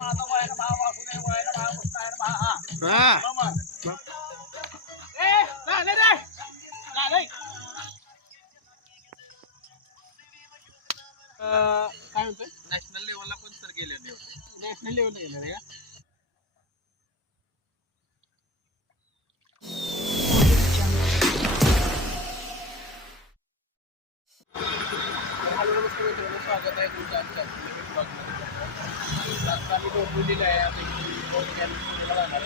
काय म्हणतोय नॅशनल लेवलला पण सर गेलेले होते. नॅशनल लेवलला गेले का? स्वागत आहे तुमचं आमच्या ब्लॉगमध्ये. आम्ही डोंबिवलीला आहे. आता पुण्याला जाणार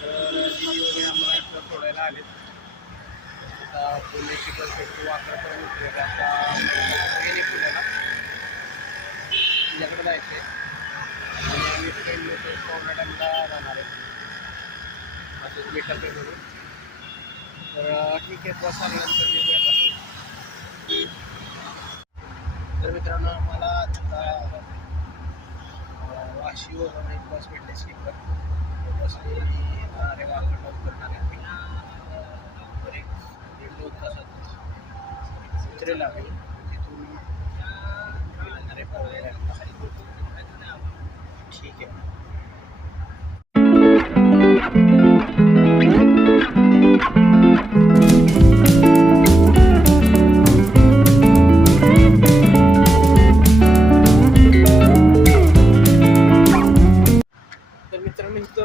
तर दिदी वगैरे आम्हाला इथं सोडायला आले. आता पुण्याची परस्पेक्टिव्ह वाकरपर्यंत उतरेल. आता गेले पुण्याला तुझ्याकडे जायचं आहे आणि आम्ही ट्रेन पवना डॅमला जाणार आहे असंच मीटर पे करून. तर ठीक आहे बस आल्यानंतर निघूयात आपण. तर मित्रांनो आम्हाला आता वाशीवरून एक बस भेटली स्लीपर. बसने येणारे वाघाट करणार आहे. तर एक 1-2 तासात उतरेल आम्ही तिथून येणारे पवना डॅमला. ठीक आहे.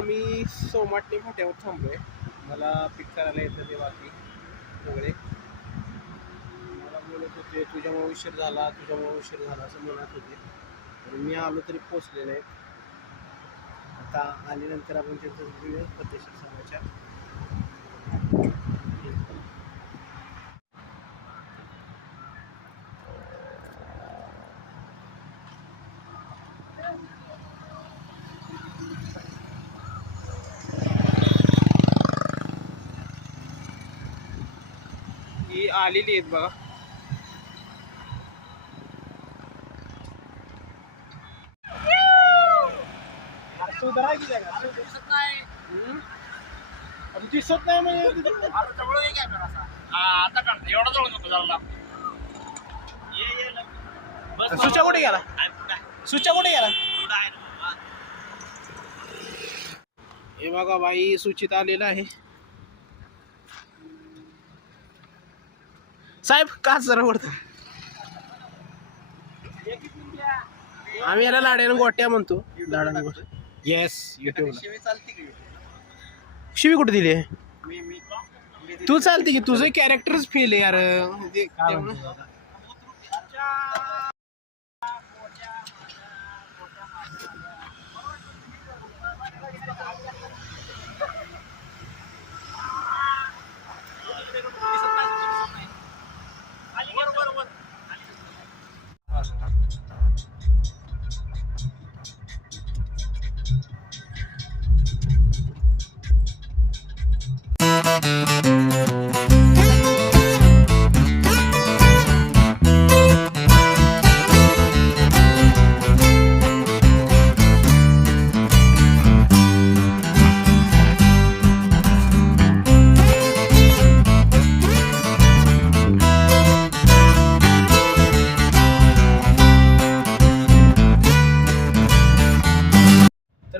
मी सोमाटणे फाट्यावर थांबलोय. मला पिक करायला येतं ते बाकी सगळे मला बोलत होते तुझ्यामुळे उशीर झाला असं म्हणत होते. आणि मी आलो तरी पोचलेलं आहे. आता आल्यानंतर आपण त्यांचं पद्धतशीर समाचार. ही आलेली आहेत बघा. दिसत नाही म्हणजे सुचा कुठे गेला? हे बघा बाई सूचित आलेला आहे. साहेब का जरा वरत आम्ही याला लाड्यानं गोट्या म्हणतो. लाड्यानं गोट्या. येस युट्यूबला शिवी कुठे दिली? तू चालते की तुझं कॅरेक्टरच फेल आहे यार.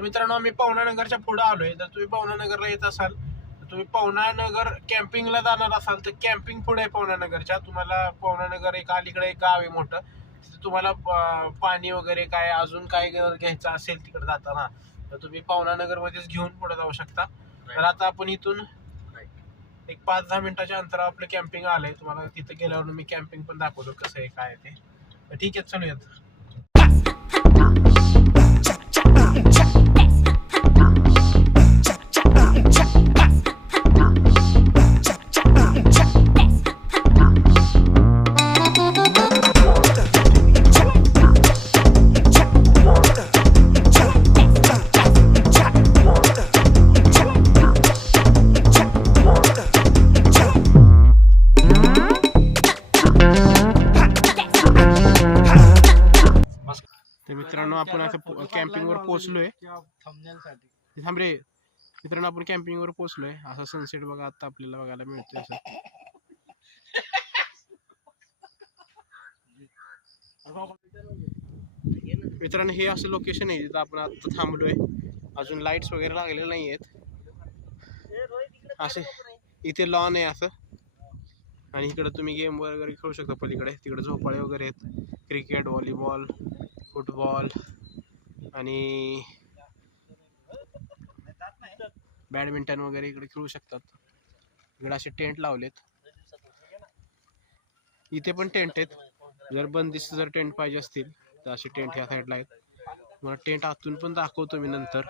मित्रांनो आम्ही पवना नगरच्या पुढे आलोय. जर तुम्ही पवना नगरला येत असाल तर तुम्ही पवना नगर कॅम्पिंगला जाणार असाल तर कॅम्पिंग पुढे आहे पवना नगरच्या. तुम्हाला पवना नगर एक अलीकडे एक गाव आहे मोठं. तुम्हाला पाणी वगैरे काय अजून काय घ्यायचं असेल तिकडे जाताना तर तुम्ही पवना नगर मध्येच घेऊन पुढे जाऊ शकता. तर आता आपण इथून एक 5-10 मिनिटाच्या अंतरावर आपलं कॅम्पिंग आलंय. तुम्हाला तिथं गेल्यावर मी कॅम्पिंग पण दाखवतो कसं आहे काय ते. तर ठीक आहे चलूयात. मित्रांनो आपण आता कॅम्पिंग वर पोहोचलोय. थांब रे मित्रांनो आपण कॅम्पिंग वर पोहोचलोय. असा सनसेट बघा आता आपल्याला बघायला मिळतोय. असं मित्रांनो हे असं लोकेशन आहे जिथं आपण आता थांबलोय. अजून लाईट्स वगैरे लागलेले नाही आहेत. असे इथे लॉन आहे असं, आणि इकडे तुम्ही गेम वगैरे खेळू शकता. पलीकडे तिकडे झोपाळे वगैरे आहेत, क्रिकेट, व्हॉलीबॉल, फुटबॉल आणि बॅडमिंटन वगैरे इकडे खेळू शकतात. इकडे असे टेंट लावलेत. इथे पण टेंट आहेत. जर बंदिस्त जर टेंट पाहिजे असतील तर असे टेंट ह्या साईडला आहेत. मला टेंट आतून पण दाखवतो मी नंतर.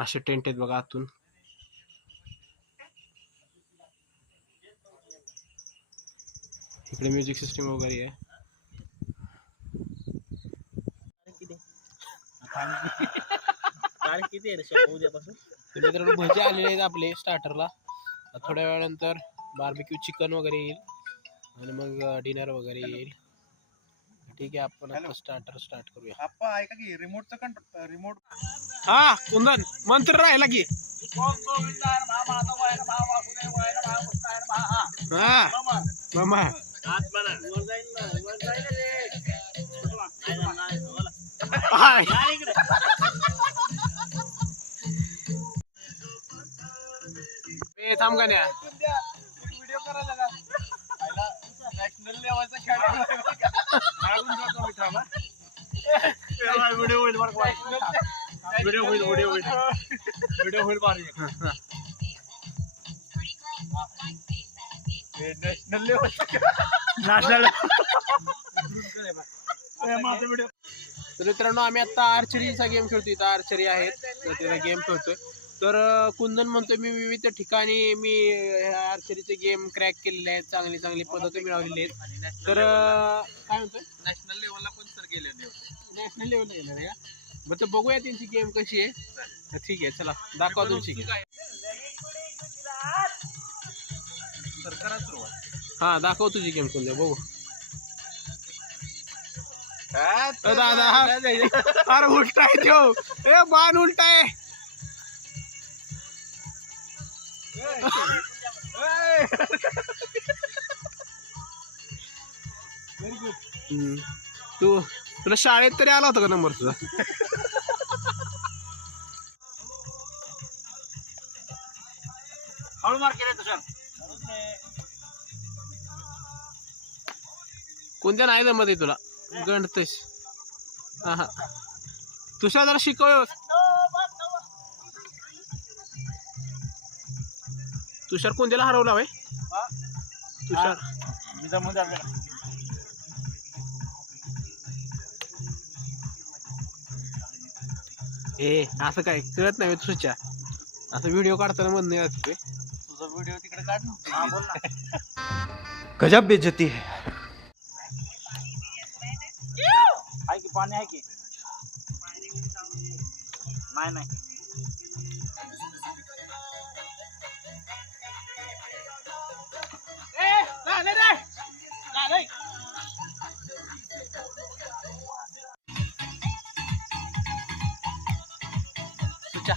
असे टेंट आहेत बघा आतून. इकडे म्युझिक सिस्टम वगैरे आहे. मित्रांनो भजी आलेले आहेत आपले स्टार्टरला. थोड्या वेळानंतर बार्बिक्यू चिकन वगैरे येईल आणि मग डिनर वगैरे येईल. ठीक आहे, आपण आता स्टार्टर स्टार्ट करूया. आप्पा ऐका की रिमोटचा रिमोट. हा कुंदन मंत्र राहिला की. हा मामा थांब का न्या व्हिडिओ करायला का नॅशनल लेवलचा खेळ व्हिडिओ होईल व्हिडिओ होईल व्हिडिओ होईल व्हिडिओ होईल भारी. नॅशनल लेवल तर मित्रांनो आम्ही आता आर्चरीचा गेम खेळतोय. इथं आर्चरी आहेत तर त्याचा गेम खेळतोय. तर कुंदन म्हणतोय मी विविध ठिकाणी मी आर्चरीचे गेम क्रॅक केलेले आहेत, चांगली चांगली पद्धती मिळवलेली आहेत. तर काय म्हणतोय नॅशनल लेवलला पण सर गेलेले होते. नॅशनल लेवलला गेले का? मग तर बघूया त्यांची गेम कशी आहे. ठीक आहे चला दाखवा तुमची. हा दाखव तुझी गेम कोणत्या बघू. दादा अरे उलटा आहे तो. ए बाण उलटा आहे. तुला शाळेत तरी आला होता का नंबर तुझा? हळू मार केले तुझ्या कोणत्या नाही जमत आहे तुला गणतेश. हा तुषार जरा शिकव. तुषार कोणत्याला हरवला होय? तुषार ए असं काय कळत नाही तुझ्या. असं व्हिडिओ काढताना म्हणून नाही असते. तुझा व्हिडिओ तिकडे काढ. गजब बेइज्जती है. आहे की पाणी आहे की नाही नाही.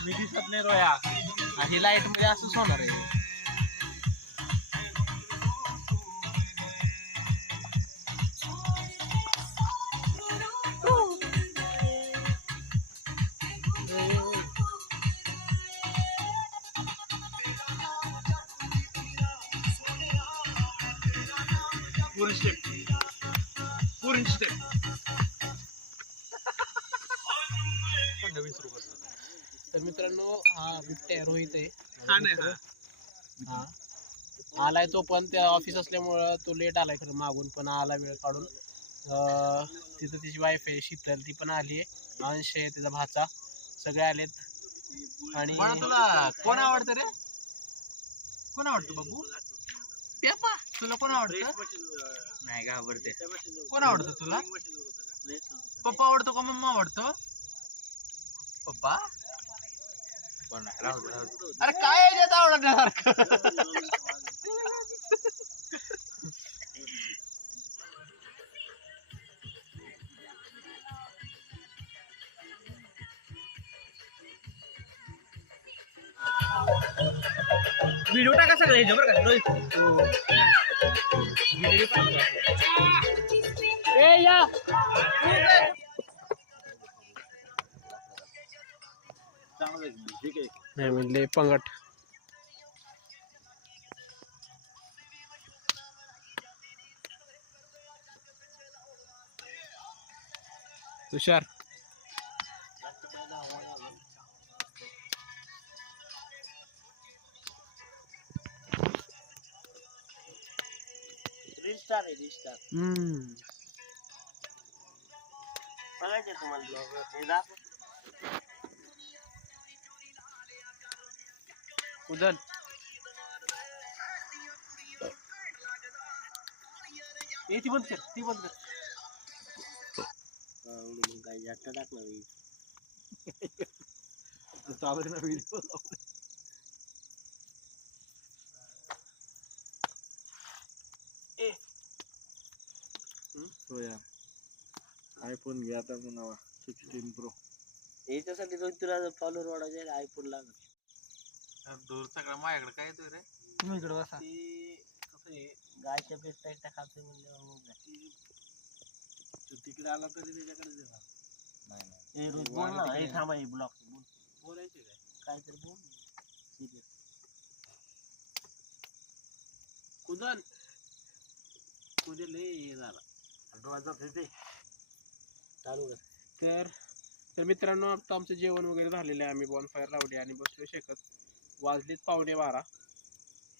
मी दिसत नाही रोया. आणि लाईट मध्ये असंच होणार आहे. पूर्ण स्टेप तर मित्रांनो हा बिबट्या रोहित आहे. हा आलाय तो पण त्या ऑफिस असल्यामुळं तो लेट आलाय खरं मागून, पण आला वेळ काढून. तिथं तिची वाईफ आहे शीतल, ती पण आली आहे. अंश आहे त्याचा भाचा, सगळे आलेत. आणि तुला कोण आवडतं रे? कोण आवडतं बाबू? पेपा. तुला कोण आवडतं? नाही घाबरते. कोण आवडतं तुला? पप्पा आवडतो का मम्मा आवडतो? पप्पा. अरे काय आवडणार? व्हिडिओ टाका सगळं ह्याच्या बरं का रोहित. ए या नाही म्हणले पंगट. तुषार रिस्टार आहे रिस्टार. बघायचे तुम्हाला ब्लॉग हे दाखव. उदन ए ती बंद कर ती बंद कर. काय जास्त टाकणार चालू ना व्हिडिओ. आयफोन घ्या आता म्हणावा 16 प्रो. याच्यासाठी रोज तुला फॉलोअर वाढवायचे आयफोन लागत. दूर सगळा माझ्याकडे काय येतोय रे. तुम्ही इकडे बसा. ते कसं आहे गायच्या पेस्टाईट खाते म्हणजे तिकडे आला तरी त्याच्याकडे देणार. नाही रोज बोल ना. हे थांबा हे ब्लॉग बोलायचे काय काहीतरी बोल सिरियस. उदन उद्या लय झाला चालू कर. तर मित्रांनो आता आमचं जेवण वगैरे झालेलं आहे. आम्ही बॉनफायर लावली आणि बसलो शेकत. वाजलेत 11:15.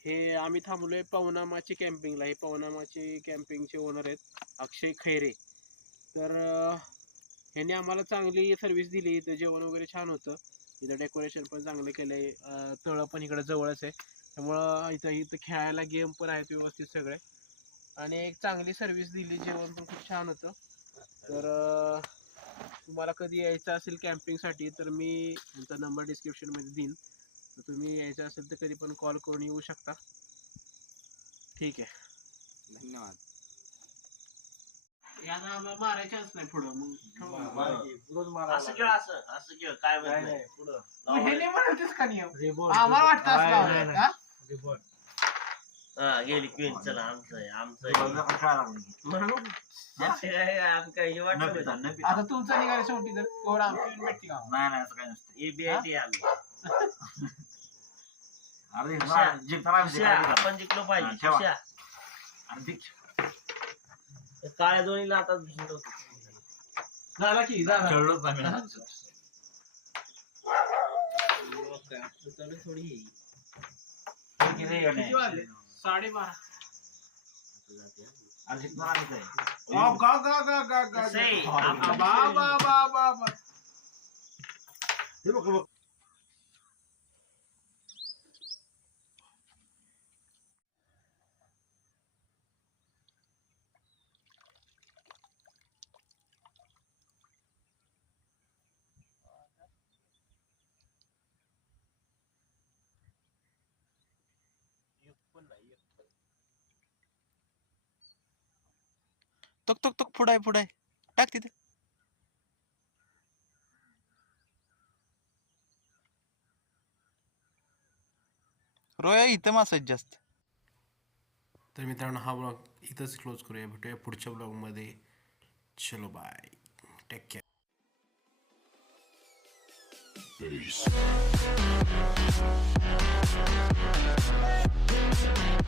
हे आम्ही थांबलोय पवनामाची कॅम्पिंगला. हे पवनामाची कॅम्पिंगचे ओनर आहेत अक्षय खैरे. तर ह्यांनी आम्हाला चांगली सर्व्हिस दिली. इथं जेवण वगैरे छान होतं. इथं डेकोरेशन पण चांगलं केलं आहे. तळं पण इकडं जवळच आहे. त्यामुळं इथं खेळायला गेम पण आहेत व्यवस्थित सगळे. आणि एक चांगली सर्व्हिस दिली. जेवण पण खूप छान होतं. तर तुम्हाला कधी यायचं असेल कॅम्पिंगसाठी तर मी तुमचा नंबर डिस्क्रिप्शनमध्ये देईन. तर तुम्ही यायचं असेल तर कधी पण कॉल करून येऊ शकता. ठीक आहे. धन्यवाद. यांना मारायचंच नाही पुढं मग असं खेळ असं असं खेळ काय नाही पुढं हे म्हणतेस का नियम आम्हाला वाटतं असं. हा गेली क्वीन. चला आमचं आहे आमचं आहे. आता तुमचं निघालं शेवटी तर कोण आमची भेटते का. नाही असं काय नसतं. हे भेटते आम्ही. अरे आपण जिंकलो पाहिजे. काळ्या दोन्हीला आता झाला की झाला. खेळलोच आम्ही. थोडी किती वाजले? 12:30. तक तक तक पुढाय टाक तिथे. रोया इथं मासाच जास्त. तर मित्रांनो हा ब्लॉग इथंच क्लोज करूया. भेटूया पुढच्या ब्लॉगमध्ये. चलो बाय. Take care.